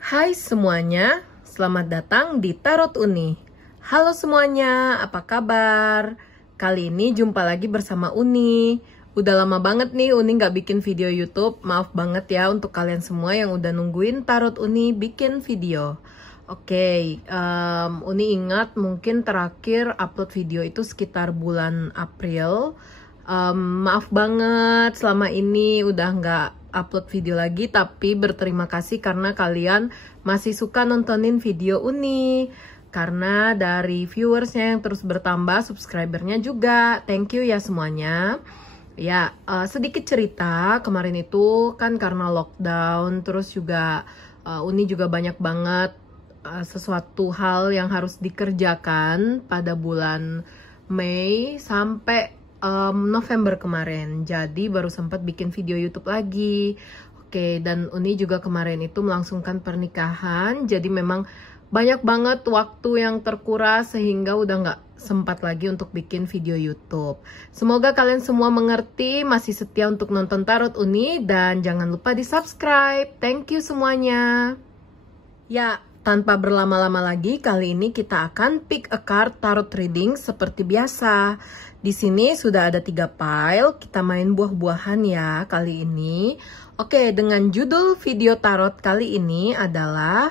Hai semuanya, selamat datang di Tarot Uni. Halo semuanya, apa kabar? Kali ini jumpa lagi bersama Uni. Udah lama banget nih Uni nggak bikin video YouTube. Maaf banget ya untuk kalian semua yang udah nungguin Tarot Uni bikin video. Oke, Uni ingat mungkin terakhir upload video itu sekitar bulan April. Maaf banget selama ini udah nggak upload video lagi, tapi berterima kasih karena kalian masih suka nontonin video Uni. Karena dari viewersnya yang terus bertambah, subscribernya juga. Thank you ya semuanya. Ya, sedikit cerita, kemarin itu kan karena lockdown, terus juga Uni juga banyak banget sesuatu hal yang harus dikerjakan pada bulan Mei sampai November kemarin. Jadi baru sempat bikin video YouTube lagi. Oke, dan Uni juga kemarin itu melangsungkan pernikahan. Jadi memang banyak banget waktu yang terkuras sehingga udah nggak sempat lagi untuk bikin video YouTube. Semoga kalian semua mengerti, masih setia untuk nonton Tarot Uni, dan jangan lupa di subscribe. Thank you semuanya. Ya, tanpa berlama-lama lagi, kali ini kita akan pick a card tarot reading seperti biasa. Di sini sudah ada 3 pile, kita main buah-buahan ya kali ini. Oke, dengan judul video tarot kali ini adalah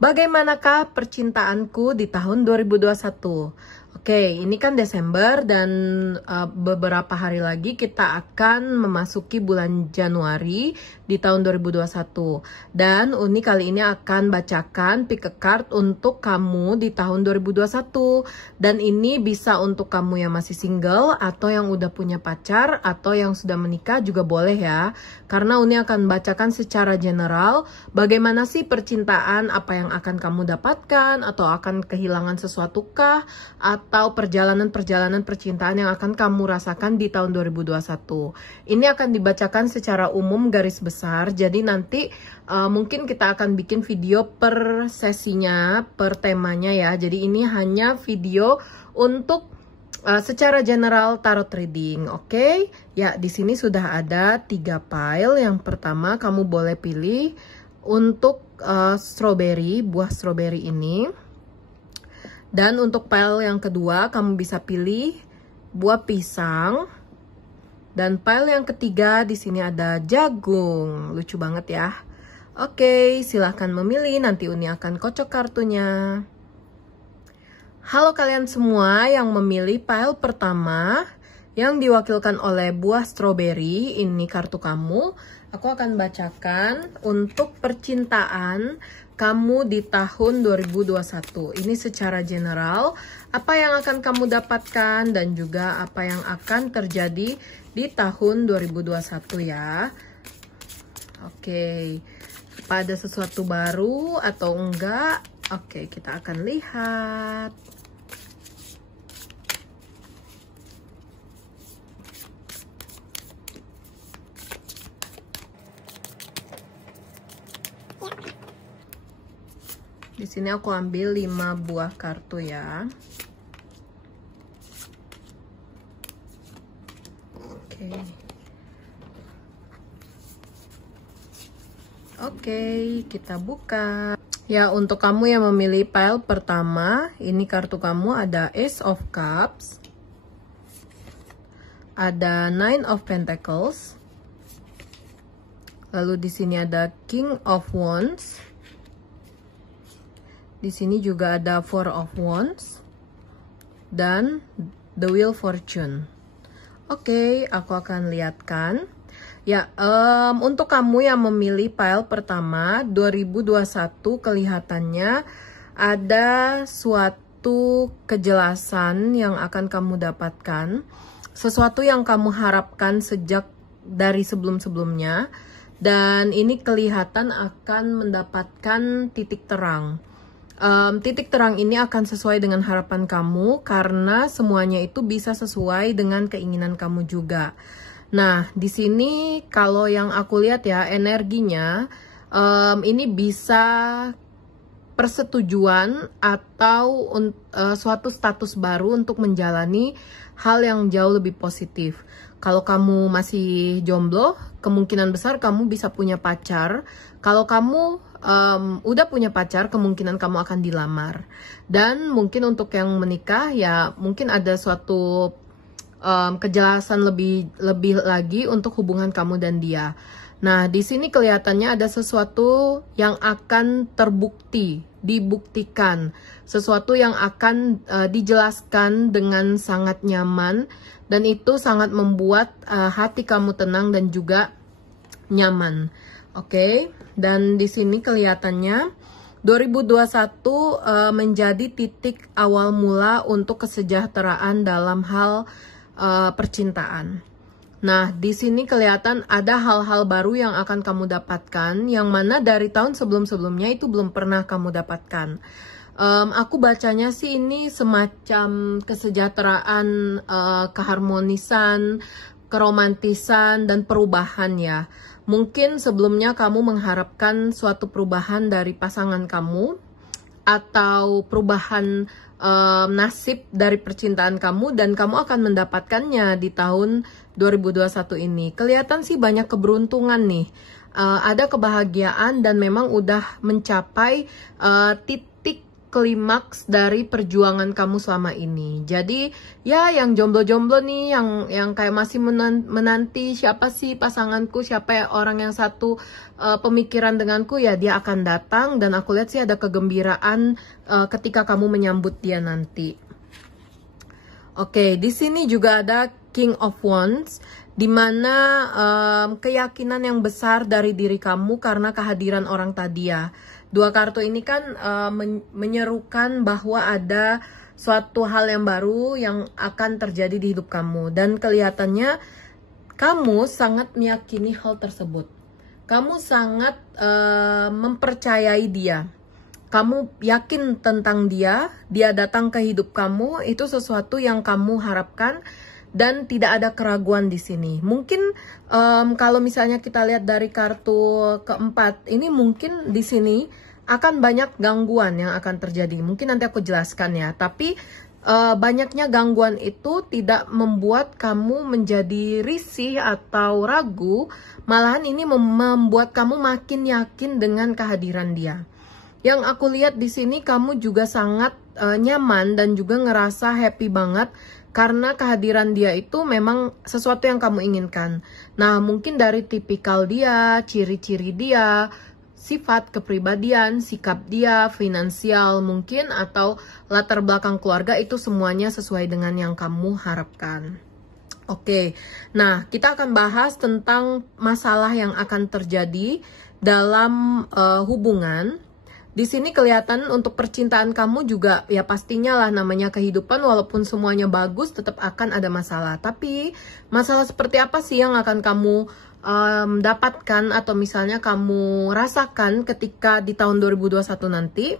bagaimanakah percintaanku di tahun 2021. Oke, ini kan Desember dan beberapa hari lagi kita akan memasuki bulan Januari di tahun 2021. Dan Uni kali ini akan bacakan pick a card untuk kamu di tahun 2021. Dan ini bisa untuk kamu yang masih single atau yang udah punya pacar atau yang sudah menikah juga boleh ya. Karena Uni akan bacakan secara general bagaimana sih percintaan, apa yang akan kamu dapatkan atau akan kehilangan sesuatu kah, atau perjalanan-perjalanan percintaan yang akan kamu rasakan di tahun 2021. Ini akan dibacakan secara umum garis besar, jadi nanti mungkin kita akan bikin video per sesinya, per temanya ya. Jadi ini hanya video untuk secara general tarot reading, oke? Ya, di sini sudah ada 3 pile. Yang pertama kamu boleh pilih untuk strawberry, buah strawberry ini. Dan untuk pile yang kedua, kamu bisa pilih buah pisang. Dan pile yang ketiga, di sini ada jagung. Lucu banget ya. Oke, silahkan memilih. Nanti Uni akan kocok kartunya. Halo kalian semua yang memilih pile pertama, yang diwakilkan oleh buah strawberry. Ini kartu kamu. Aku akan bacakan untuk percintaan kamu di tahun 2021. Ini secara general, apa yang akan kamu dapatkan dan juga apa yang akan terjadi di tahun 2021 ya. Oke, pada sesuatu baru atau enggak? Oke, kita akan lihat. Di sini aku ambil 5 buah kartu ya. Oke, kita buka. Ya, untuk kamu yang memilih pile pertama, ini kartu kamu ada Ace of Cups, ada Nine of Pentacles, lalu di sini ada King of Wands. Di sini juga ada Four of Wands dan The Wheel Fortune. Oke, aku akan lihatkan. Ya, untuk kamu yang memilih pile pertama 2021, kelihatannya ada suatu kejelasan yang akan kamu dapatkan. Sesuatu yang kamu harapkan sejak dari sebelum-sebelumnya. Dan ini kelihatan akan mendapatkan titik terang. Titik terang ini akan sesuai dengan harapan kamu karena semuanya itu bisa sesuai dengan keinginan kamu juga. Nah, di sini kalau yang aku lihat ya, energinya ini bisa persetujuan atau suatu status baru untuk menjalani hal yang jauh lebih positif. Kalau kamu masih jomblo, kemungkinan besar kamu bisa punya pacar. Kalau kamu udah punya pacar, kemungkinan kamu akan dilamar. Dan mungkin untuk yang menikah, ya mungkin ada suatu kejelasan lebih lagi untuk hubungan kamu dan dia. Nah, di sini kelihatannya ada sesuatu yang akan dibuktikan, sesuatu yang akan dijelaskan dengan sangat nyaman, dan itu sangat membuat hati kamu tenang dan juga nyaman. Oke, dan di sini kelihatannya 2021 menjadi titik awal mula untuk kesejahteraan dalam hal percintaan. Nah, di sini kelihatan ada hal-hal baru yang akan kamu dapatkan, yang mana dari tahun sebelum-sebelumnya itu belum pernah kamu dapatkan. Aku bacanya sih ini semacam kesejahteraan, keharmonisan, keromantisan, dan perubahan ya. Mungkin sebelumnya kamu mengharapkan suatu perubahan dari pasangan kamu, atau perubahan nasib dari percintaan kamu, dan kamu akan mendapatkannya di tahun 2021 ini. Kelihatan sih banyak keberuntungan nih, ada kebahagiaan, dan memang udah mencapai titik klimaks dari perjuangan kamu selama ini. Jadi ya, yang jomblo-jomblo nih, yang kayak masih menanti siapa sih pasanganku, siapa ya orang yang satu pemikiran denganku, ya dia akan datang, dan aku lihat sih ada kegembiraan ketika kamu menyambut dia nanti. Oke, di sini juga ada King of Wands, dimana keyakinan yang besar dari diri kamu karena kehadiran orang tadi ya. Dua kartu ini kan menyerukan bahwa ada suatu hal yang baru yang akan terjadi di hidup kamu. Dan kelihatannya kamu sangat meyakini hal tersebut. Kamu sangat mempercayai dia. Kamu yakin tentang dia datang ke hidup kamu, itu sesuatu yang kamu harapkan. Dan tidak ada keraguan di sini. Mungkin kalau misalnya kita lihat dari kartu keempat, ini mungkin di sini akan banyak gangguan yang akan terjadi. Mungkin nanti aku jelaskan ya. Tapi banyaknya gangguan itu tidak membuat kamu menjadi risih atau ragu. Malahan ini membuat kamu makin yakin dengan kehadiran dia. Yang aku lihat di sini kamu juga sangat nyaman dan juga ngerasa happy banget. Karena kehadiran dia itu memang sesuatu yang kamu inginkan. Nah, mungkin dari tipikal dia, ciri-ciri dia, sifat, kepribadian, sikap dia, finansial mungkin, atau latar belakang keluarga, itu semuanya sesuai dengan yang kamu harapkan. Oke, nah kita akan bahas tentang masalah yang akan terjadi dalam hubungan. Di sini kelihatan untuk percintaan kamu juga ya pastinya lah, namanya kehidupan, walaupun semuanya bagus tetap akan ada masalah. Tapi masalah seperti apa sih yang akan kamu dapatkan atau misalnya kamu rasakan ketika di tahun 2021 nanti?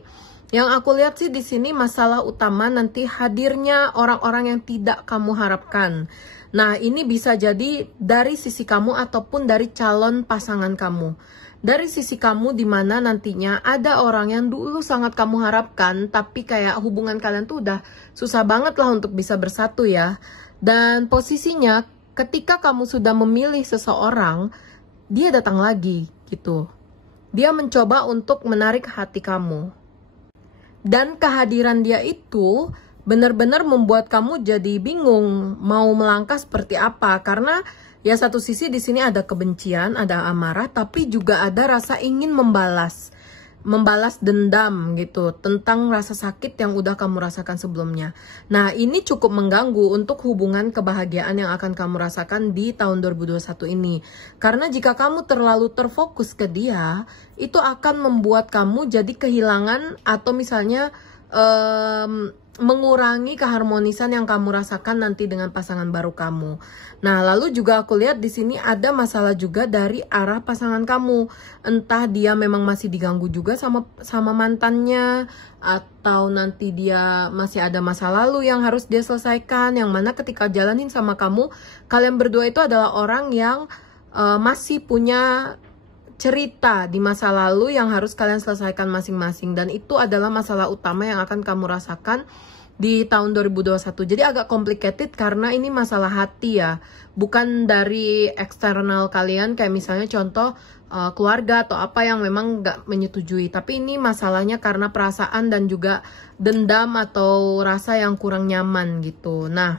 Yang aku lihat sih di sini masalah utama nanti hadirnya orang-orang yang tidak kamu harapkan. Nah, ini bisa jadi dari sisi kamu ataupun dari calon pasangan kamu. Dari sisi kamu dimana nantinya ada orang yang dulu sangat kamu harapkan, tapi kayak hubungan kalian tuh udah susah banget lah untuk bisa bersatu ya. Dan posisinya ketika kamu sudah memilih seseorang, dia datang lagi gitu. Dia mencoba untuk menarik hati kamu. Dan kehadiran dia itu benar-benar membuat kamu jadi bingung mau melangkah seperti apa, karena ya satu sisi di sini ada kebencian, ada amarah, tapi juga ada rasa ingin membalas dendam gitu tentang rasa sakit yang udah kamu rasakan sebelumnya. Nah, ini cukup mengganggu untuk hubungan kebahagiaan yang akan kamu rasakan di tahun 2021 ini. Karena jika kamu terlalu terfokus ke dia, itu akan membuat kamu jadi kehilangan atau misalnya mengurangi keharmonisan yang kamu rasakan nanti dengan pasangan baru kamu. Nah, lalu juga aku lihat di sini ada masalah juga dari arah pasangan kamu. Entah dia memang masih diganggu juga sama mantannya, atau nanti dia masih ada masa lalu yang harus dia selesaikan, yang mana ketika jalanin sama kamu, kalian berdua itu adalah orang yang masih punya cerita di masa lalu yang harus kalian selesaikan masing-masing, dan itu adalah masalah utama yang akan kamu rasakan di tahun 2021. Jadi agak complicated karena ini masalah hati ya, bukan dari eksternal kalian, kayak misalnya contoh keluarga atau apa yang memang nggak menyetujui. Tapi ini masalahnya karena perasaan dan juga dendam atau rasa yang kurang nyaman gitu. Nah,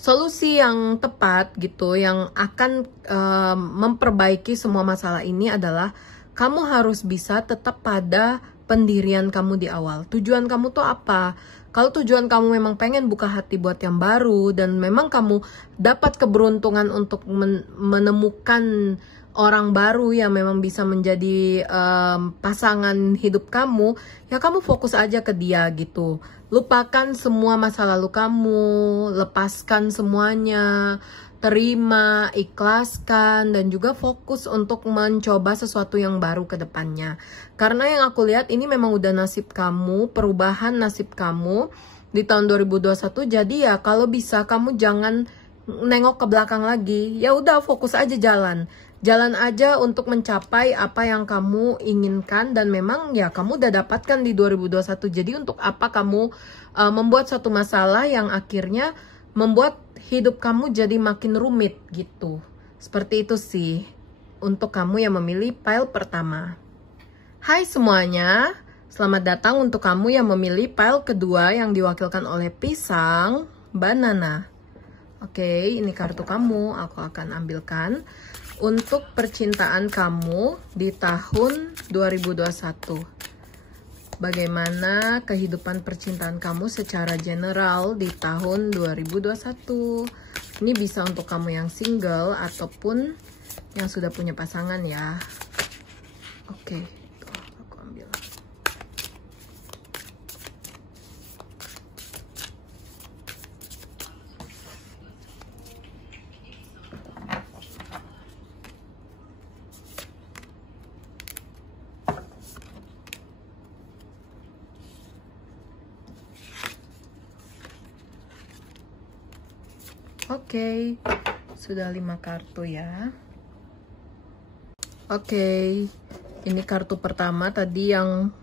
solusi yang tepat gitu, yang akan memperbaiki semua masalah ini adalah kamu harus bisa tetap pada pendirian kamu di awal. Tujuan kamu tuh apa? Kalau tujuan kamu memang pengen buka hati buat yang baru dan memang kamu dapat keberuntungan untuk menemukan orang baru yang memang bisa menjadi pasangan hidup kamu, ya kamu fokus aja ke dia gitu. Lupakan semua masa lalu kamu, lepaskan semuanya, terima, ikhlaskan, dan juga fokus untuk mencoba sesuatu yang baru ke depannya. Karena yang aku lihat ini memang udah nasib kamu, perubahan nasib kamu di tahun 2021. Jadi ya kalau bisa kamu jangan nengok ke belakang lagi. Ya udah, fokus aja jalan. Jalan aja untuk mencapai apa yang kamu inginkan dan memang ya kamu udah dapatkan di 2021. Jadi untuk apa kamu membuat suatu masalah yang akhirnya membuat hidup kamu jadi makin rumit gitu. Seperti itu sih untuk kamu yang memilih pile pertama. Hai semuanya, selamat datang untuk kamu yang memilih pile kedua yang diwakilkan oleh pisang, banana. Oke, ini kartu kamu, aku akan ambilkan. Untuk percintaan kamu di tahun 2021. Bagaimana kehidupan percintaan kamu secara general di tahun 2021. Ini bisa untuk kamu yang single ataupun yang sudah punya pasangan ya. Oke, tuh aku ambil. Oke, sudah 5 kartu ya. Oke, ini kartu pertama tadi yang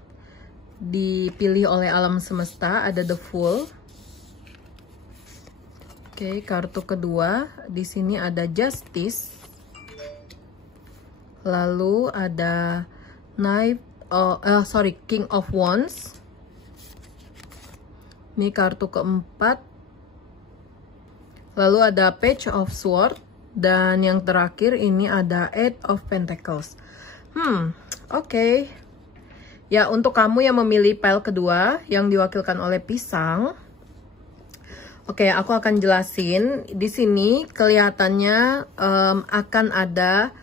dipilih oleh alam semesta, ada The Fool. Oke, kartu kedua di sini ada Justice. Lalu ada King of Wands. Ini kartu keempat. Lalu ada Page of Swords. Dan yang terakhir ini ada Eight of Pentacles. Oke. Ya, untuk kamu yang memilih pile kedua yang diwakilkan oleh pisang. Oke, aku akan jelasin. Di sini kelihatannya akan ada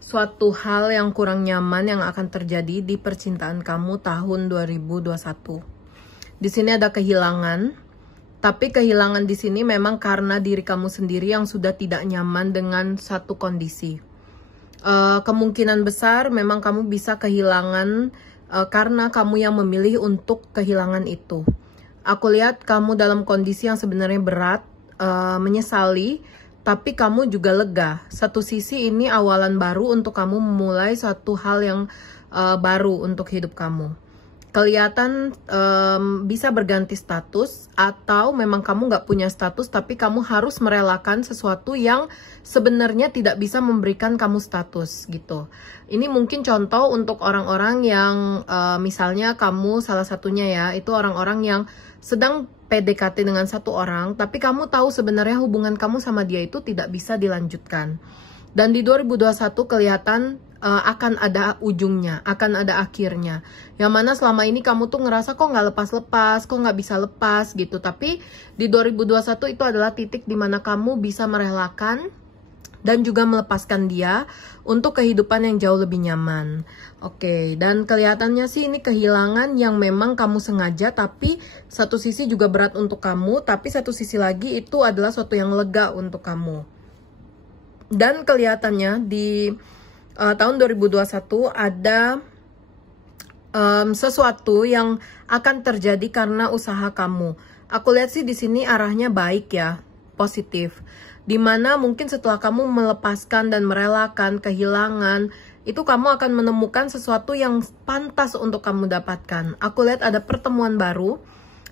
suatu hal yang kurang nyaman yang akan terjadi di percintaan kamu tahun 2021. Di sini ada kehilangan. Tapi kehilangan di sini memang karena diri kamu sendiri yang sudah tidak nyaman dengan satu kondisi. Kemungkinan besar memang kamu bisa kehilangan karena kamu yang memilih untuk kehilangan itu. Aku lihat kamu dalam kondisi yang sebenarnya berat, menyesali, tapi kamu juga lega. Satu sisi ini awalan baru untuk kamu memulai suatu hal yang baru untuk hidup kamu. Kelihatan bisa berganti status atau memang kamu nggak punya status tapi kamu harus merelakan sesuatu yang sebenarnya tidak bisa memberikan kamu status gitu. Ini mungkin contoh untuk orang-orang yang misalnya kamu salah satunya ya, itu orang-orang yang sedang PDKT dengan satu orang tapi kamu tahu sebenarnya hubungan kamu sama dia itu tidak bisa dilanjutkan. Dan di 2021 kelihatan akan ada ujungnya, akan ada akhirnya. Yang mana selama ini kamu tuh ngerasa kok nggak lepas-lepas, kok nggak bisa lepas gitu. Tapi di 2021 itu adalah titik dimana kamu bisa merelakan dan juga melepaskan dia untuk kehidupan yang jauh lebih nyaman. Oke, dan kelihatannya sih ini kehilangan yang memang kamu sengaja, tapi satu sisi juga berat untuk kamu, tapi satu sisi lagi itu adalah sesuatu yang lega untuk kamu. Dan kelihatannya di tahun 2021 ada sesuatu yang akan terjadi karena usaha kamu. Aku lihat sih di sini arahnya baik ya, positif. Dimana mungkin setelah kamu melepaskan dan merelakan kehilangan, itu kamu akan menemukan sesuatu yang pantas untuk kamu dapatkan. Aku lihat ada pertemuan baru,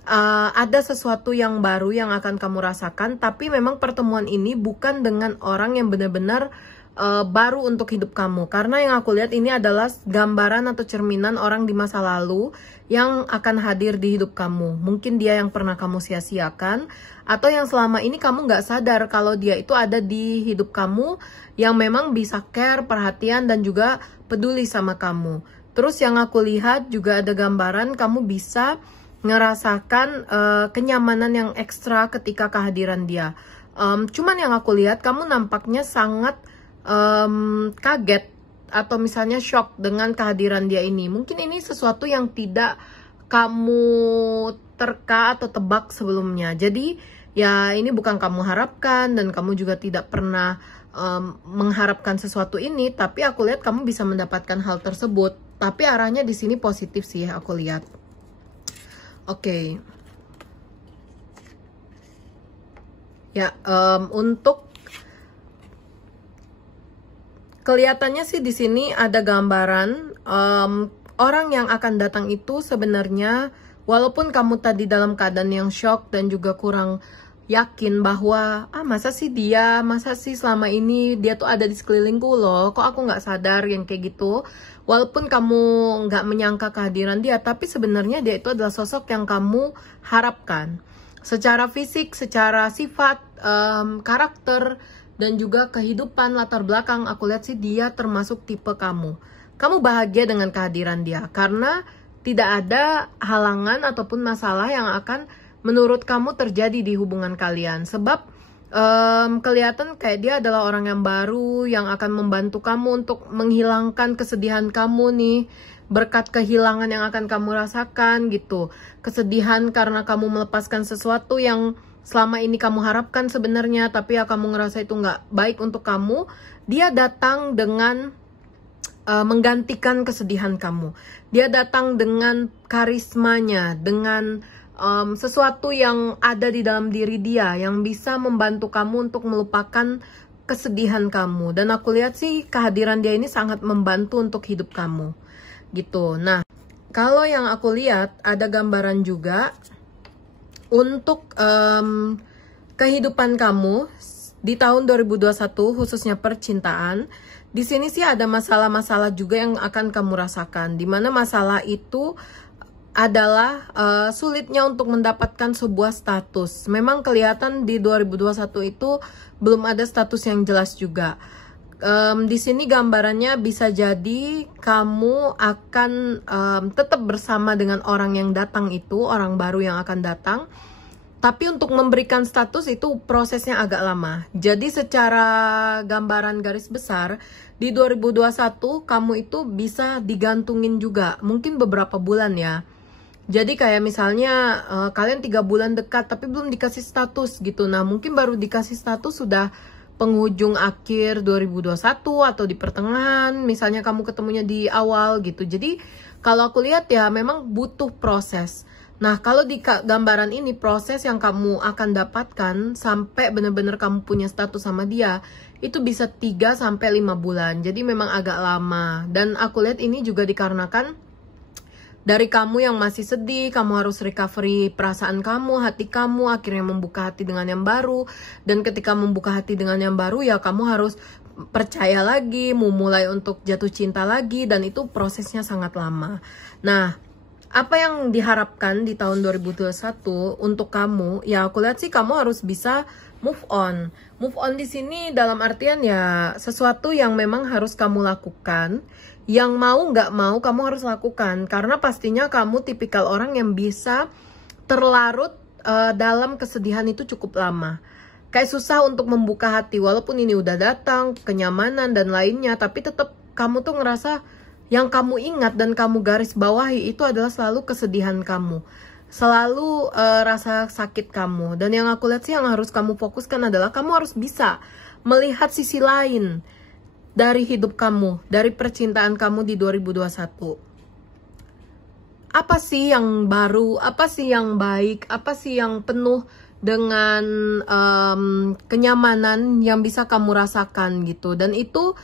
ada sesuatu yang baru yang akan kamu rasakan, tapi memang pertemuan ini bukan dengan orang yang benar-benar baru untuk hidup kamu. Karena yang aku lihat ini adalah gambaran atau cerminan orang di masa lalu yang akan hadir di hidup kamu. Mungkin dia yang pernah kamu sia-siakan, atau yang selama ini kamu nggak sadar kalau dia itu ada di hidup kamu, yang memang bisa care, perhatian, dan juga peduli sama kamu. Terus yang aku lihat juga ada gambaran kamu bisa ngerasakan kenyamanan yang ekstra ketika kehadiran dia. Cuman yang aku lihat kamu nampaknya sangat kaget atau misalnya shock dengan kehadiran dia ini. Mungkin ini sesuatu yang tidak kamu terka atau tebak sebelumnya. Jadi ya ini bukan kamu harapkan, dan kamu juga tidak pernah mengharapkan sesuatu ini, tapi aku lihat kamu bisa mendapatkan hal tersebut. Tapi arahnya di sini positif sih aku lihat. Oke. Ya, untuk kelihatannya sih di sini ada gambaran orang yang akan datang itu sebenarnya, walaupun kamu tadi dalam keadaan yang shock dan juga kurang yakin bahwa masa sih selama ini dia tuh ada di sekelilingku loh, kok aku nggak sadar yang kayak gitu. Walaupun kamu nggak menyangka kehadiran dia, tapi sebenarnya dia itu adalah sosok yang kamu harapkan. Secara fisik, secara sifat, karakter, dan juga kehidupan latar belakang, aku lihat sih dia termasuk tipe kamu. Kamu bahagia dengan kehadiran dia, karena tidak ada halangan ataupun masalah yang akan menurut kamu terjadi di hubungan kalian. Sebab kelihatan kayak dia adalah orang yang baru, yang akan membantu kamu untuk menghilangkan kesedihan kamu nih, berkat kehilangan yang akan kamu rasakan gitu. Kesedihan karena kamu melepaskan sesuatu yang selama ini kamu harapkan sebenarnya, tapi ya kamu ngerasa itu nggak baik untuk kamu. Dia datang dengan menggantikan kesedihan kamu. Dia datang dengan karismanya, dengan sesuatu yang ada di dalam diri dia, yang bisa membantu kamu untuk melupakan kesedihan kamu. Dan aku lihat sih kehadiran dia ini sangat membantu untuk hidup kamu gitu. Nah, kalau yang aku lihat ada gambaran juga untuk kehidupan kamu di tahun 2021, khususnya percintaan. Di sini sih ada masalah-masalah juga yang akan kamu rasakan, dimana masalah itu adalah sulitnya untuk mendapatkan sebuah status. Memang kelihatan di 2021 itu belum ada status yang jelas juga. Di sini gambarannya bisa jadi kamu akan tetap bersama dengan orang yang datang itu, orang baru yang akan datang. Tapi untuk memberikan status itu prosesnya agak lama. Jadi secara gambaran garis besar, di 2021 kamu itu bisa digantungin juga. Mungkin beberapa bulan ya. Jadi kayak misalnya kalian 3 bulan dekat tapi belum dikasih status gitu. Nah mungkin baru dikasih status sudah penghujung akhir 2021 atau di pertengahan. Misalnya kamu ketemunya di awal gitu. Jadi kalau aku lihat ya memang butuh proses. Nah kalau di gambaran ini proses yang kamu akan dapatkan sampai benar-benar kamu punya status sama dia, itu bisa 3-5 bulan. Jadi memang agak lama. Dan aku lihat ini juga dikarenakan dari kamu yang masih sedih, kamu harus recovery perasaan kamu, hati kamu, akhirnya membuka hati dengan yang baru. Dan ketika membuka hati dengan yang baru ya kamu harus percaya lagi, memulai untuk jatuh cinta lagi, dan itu prosesnya sangat lama. Nah, apa yang diharapkan di tahun 2021 untuk kamu? Ya aku lihat sih kamu harus bisa move on. Move on di sini dalam artian ya sesuatu yang memang harus kamu lakukan. Yang mau nggak mau kamu harus lakukan, karena pastinya kamu tipikal orang yang bisa terlarut dalam kesedihan itu cukup lama. Kayak susah untuk membuka hati walaupun ini udah datang, kenyamanan dan lainnya, tapi tetap kamu tuh ngerasa yang kamu ingat dan kamu garis bawahi itu adalah selalu kesedihan kamu, selalu rasa sakit kamu. Dan yang aku lihat sih yang harus kamu fokuskan adalah kamu harus bisa melihat sisi lain dari hidup kamu, dari percintaan kamu di 2021. Apa sih yang baru, apa sih yang baik, apa sih yang penuh dengan kenyamanan yang bisa kamu rasakan gitu. Dan itu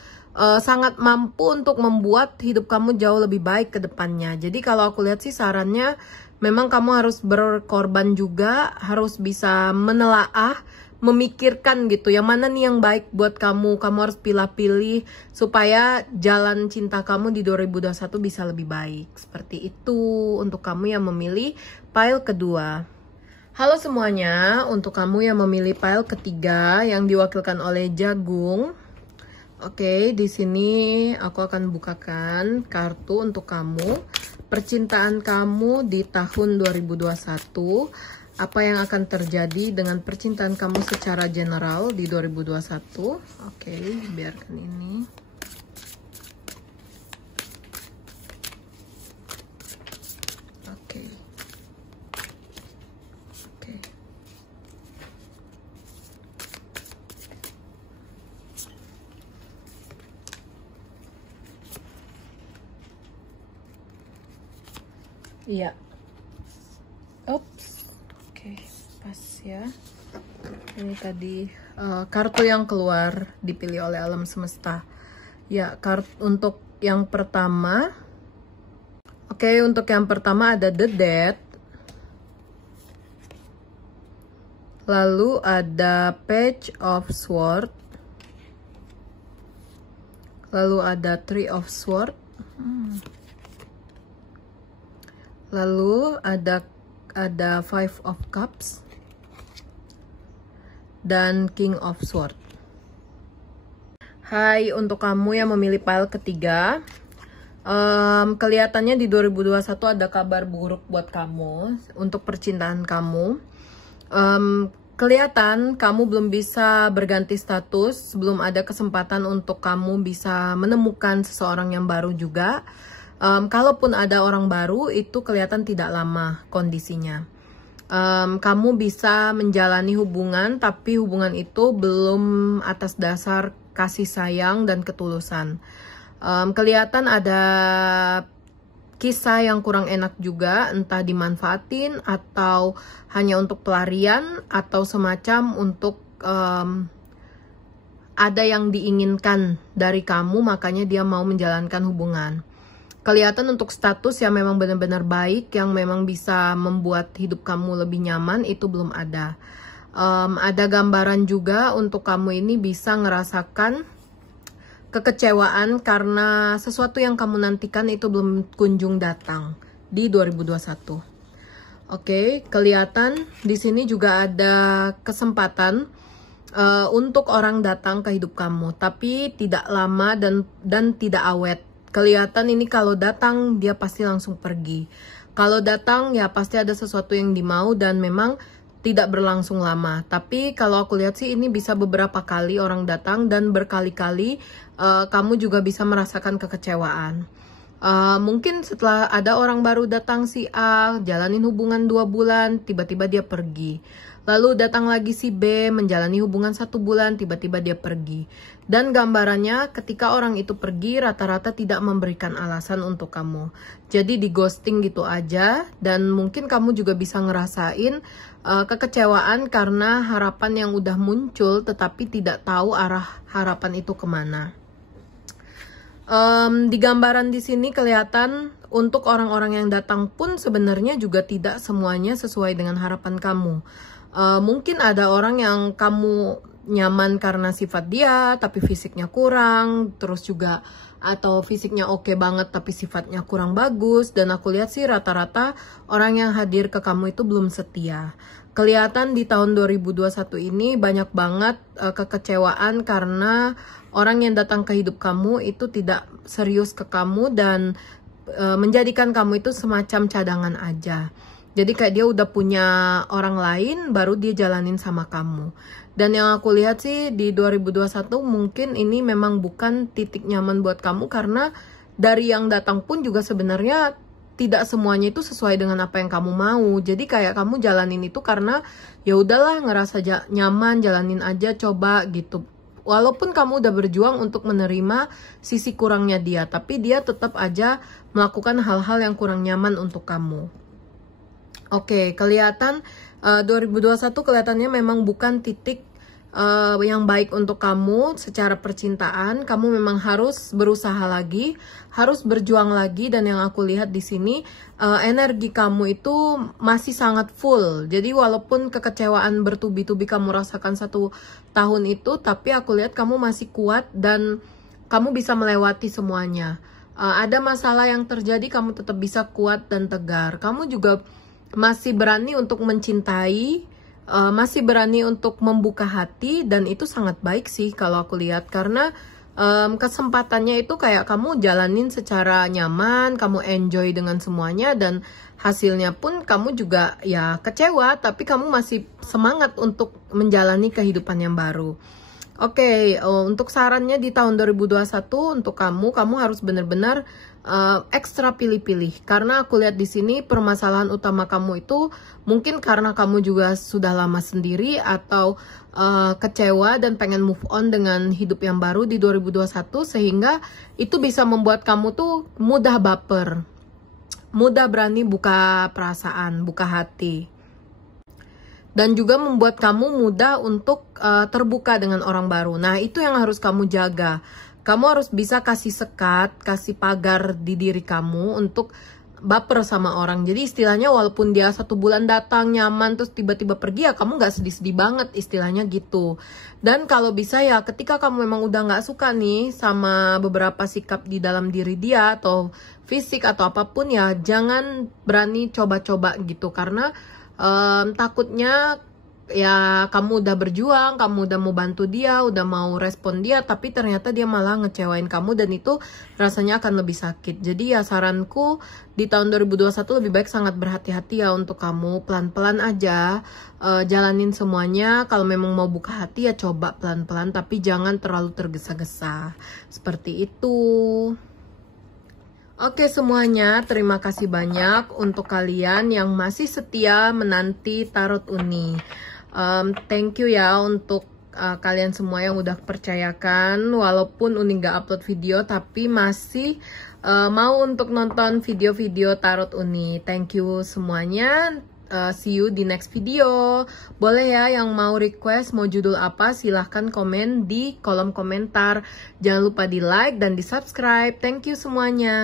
sangat mampu untuk membuat hidup kamu jauh lebih baik ke depannya. Jadi kalau aku lihat sih sarannya, memang kamu harus berkorban juga, harus bisa menelaah, memikirkan gitu, yang mana nih yang baik buat kamu. Kamu harus pilih-pilih supaya jalan cinta kamu di 2021 bisa lebih baik. Seperti itu untuk kamu yang memilih pile kedua. Halo semuanya, untuk kamu yang memilih pile ketiga yang diwakilkan oleh jagung. Oke, di sini aku akan bukakan kartu untuk kamu. Percintaan kamu di tahun 2021. Apa yang akan terjadi dengan percintaan kamu secara general di 2021? Oke, biarkan ini. Oke. Iya. Oke, pas ya. Ini tadi kartu yang keluar dipilih oleh alam semesta. Ya, untuk yang pertama. Oke, untuk yang pertama ada The Dead. Lalu ada Page of Sword. Lalu ada Three of Sword. Lalu ada Five of Cups dan King of Sword. Hai, untuk kamu yang memilih pile ketiga, kelihatannya di 2021 ada kabar buruk buat kamu untuk percintaan kamu. Kelihatan kamu belum bisa berganti status, belum ada kesempatan untuk kamu bisa menemukan seseorang yang baru juga. Kalaupun ada orang baru, itu kelihatan tidak lama kondisinya. Kamu bisa menjalani hubungan, tapi hubungan itu belum atas dasar kasih sayang dan ketulusan. Kelihatan ada kisah yang kurang enak juga, entah dimanfaatin atau hanya untuk pelarian atau semacam untuk ada yang diinginkan dari kamu, makanya dia mau menjalankan hubungan. Kelihatan untuk status yang memang benar-benar baik, yang memang bisa membuat hidup kamu lebih nyaman, itu belum ada. Ada gambaran juga untuk kamu ini bisa ngerasakan kekecewaan karena sesuatu yang kamu nantikan itu belum kunjung datang di 2021. Oke, kelihatan di sini juga ada kesempatan untuk orang datang ke hidup kamu, tapi tidak lama dan tidak awet. Kelihatan ini kalau datang dia pasti langsung pergi. Kalau datang ya pasti ada sesuatu yang dimau dan memang tidak berlangsung lama. Tapi kalau aku lihat sih ini bisa beberapa kali orang datang dan berkali-kali kamu juga bisa merasakan kekecewaan. Mungkin setelah ada orang baru datang si A, jalanin hubungan 2 bulan, tiba-tiba dia pergi. Lalu datang lagi si B, menjalani hubungan 1 bulan, tiba-tiba dia pergi. Dan gambarannya ketika orang itu pergi, rata-rata tidak memberikan alasan untuk kamu. Jadi di ghosting gitu aja, dan mungkin kamu juga bisa ngerasain kekecewaan karena harapan yang udah muncul, tetapi tidak tahu arah harapan itu kemana. Di gambaran di sini kelihatan untuk orang-orang yang datang pun sebenarnya juga tidak semuanya sesuai dengan harapan kamu. Mungkin ada orang yang kamu nyaman karena sifat dia, tapi fisiknya kurang, terus juga atau fisiknya oke banget tapi sifatnya kurang bagus. Dan aku lihat sih rata-rata orang yang hadir ke kamu itu belum setia. Kelihatan di tahun 2021 ini banyak banget kekecewaan karena orang yang datang ke hidup kamu itu tidak serius ke kamu dan menjadikan kamu itu semacam cadangan aja. Jadi kayak dia udah punya orang lain, baru dia jalanin sama kamu. Dan yang aku lihat sih di 2021 mungkin ini memang bukan titik nyaman buat kamu. Karena dari yang datang pun juga sebenarnya tidak semuanya itu sesuai dengan apa yang kamu mau. Jadi kayak kamu jalanin itu karena ya udahlah ngerasa nyaman, jalanin aja coba gitu. Walaupun kamu udah berjuang untuk menerima sisi kurangnya dia, tapi dia tetap aja melakukan hal-hal yang kurang nyaman untuk kamu. Oke, kelihatan 2021 kelihatannya memang bukan titik yang baik untuk kamu secara percintaan. Kamu memang harus berusaha lagi, harus berjuang lagi. Dan yang aku lihat di sini, energi kamu itu masih sangat full. Jadi walaupun kekecewaan bertubi-tubi kamu rasakan 1 tahun itu, tapi aku lihat kamu masih kuat dan kamu bisa melewati semuanya. Ada masalah yang terjadi, kamu tetap bisa kuat dan tegar. Kamu juga masih berani untuk mencintai, masih berani untuk membuka hati, dan itu sangat baik sih kalau aku lihat. Karena kesempatannya itu kayak kamu jalanin secara nyaman, kamu enjoy dengan semuanya, dan hasilnya pun kamu juga ya kecewa, tapi kamu masih semangat untuk menjalani kehidupan yang baru. Oke, untuk sarannya di tahun 2021 untuk kamu harus benar-benar ekstra pilih-pilih. Karena aku lihat di sini permasalahan utama kamu itu mungkin karena kamu juga sudah lama sendiri atau kecewa dan pengen move on dengan hidup yang baru di 2021, sehingga itu bisa membuat kamu tuh mudah baper, mudah berani buka perasaan, buka hati. Dan juga membuat kamu mudah untuk terbuka dengan orang baru. Nah, itu yang harus kamu jaga. Kamu harus bisa kasih sekat, kasih pagar di diri kamu untuk baper sama orang. Jadi istilahnya walaupun dia 1 bulan datang nyaman terus tiba-tiba pergi, ya kamu gak sedih-sedih banget, istilahnya gitu. Dan kalau bisa ya ketika kamu memang udah gak suka nih sama beberapa sikap di dalam diri dia atau fisik atau apapun, ya jangan berani coba-coba gitu. Karena takutnya ya kamu udah berjuang, kamu udah mau bantu dia, udah mau respon dia, tapi ternyata dia malah ngecewain kamu, dan itu rasanya akan lebih sakit. Jadi ya saranku di tahun 2021 lebih baik sangat berhati-hati ya untuk kamu. Pelan-pelan aja jalanin semuanya. Kalau memang mau buka hati ya coba pelan-pelan, tapi jangan terlalu tergesa-gesa. Seperti itu. Oke semuanya, terima kasih banyak untuk kalian yang masih setia menanti Tarot Uni. Thank you ya untuk kalian semua yang udah percayakan. Walaupun Uni gak upload video, tapi masih mau untuk nonton video-video Tarot Uni. Thank you semuanya. See you di next video. Boleh ya yang mau request mau judul apa, silahkan komen di kolom komentar. Jangan lupa di like dan di subscribe. Thank you semuanya.